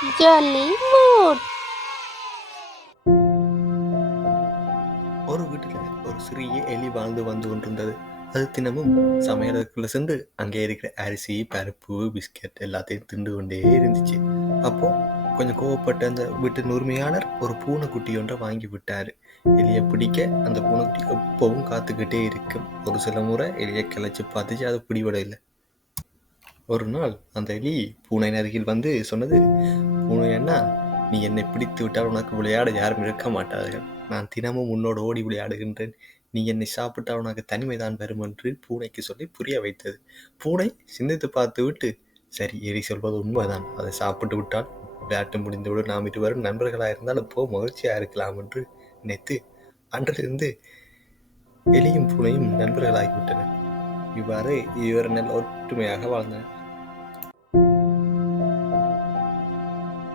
Jolly mood. ஒரு வீட்டில் ஒரு சிறிய எலி வாழ்ந்து வந்து கொண்டிருந்தது. அது தினமும் சமையலுக்குள்ள சென்று அங்கே இருக்கிற அரிசி, பருப்பு, பிஸ்கட் எல்லாத்தையும் தின்று கொண்டே இருந்துச்சு. அப்போ கொஞ்சம் கோவப்பட்ட அந்த வீட்டின் உரிமையாளர் ஒரு பூனைக்குட்டி ஒன்றை வாங்கி விட்டாரு. எலியை பிடிக்க அந்த பூனைக்குட்டி எப்பவும் காத்துக்கிட்டே இருக்கும். ஒரு சில முறை எலியை கிளச்சி பார்த்துச்சு, அது பிடிபட இல்லை. ஒரு நாள் அந்த எலி பூனையின் அருகில் வந்து சொன்னது, பூனை அண்ணா, நீ என்னை பிடித்து விட்டால் உனக்கு விளையாட யாரும் இருக்க மாட்டார்கள். நான் தினமும் உன்னோடு ஓடி விளையாடுகின்றேன். நீ என்னை சாப்பிட்டால் உனக்கு தனிமைதான் வரும் என்று பூனைக்கு சொல்லி புரிய வைத்தது. பூனை சிந்தித்து பார்த்து விட்டு, சரி, எலி சொல்வது உண்மைதான், அதை சாப்பிட்டு விட்டால் விளையாட்டு முடிந்துவிடும், நாம் இருவரும் நண்பர்களாக இருந்தால் இப்போ மகிழ்ச்சியாக இருக்கலாம் என்று நினைத்து அன்றிலிருந்து எலியும் பூனையும் நண்பர்களாகிவிட்டனர். இவ்வாறு இருவர் நல்ல ஒற்றுமையாக வாழ்ந்தனர்.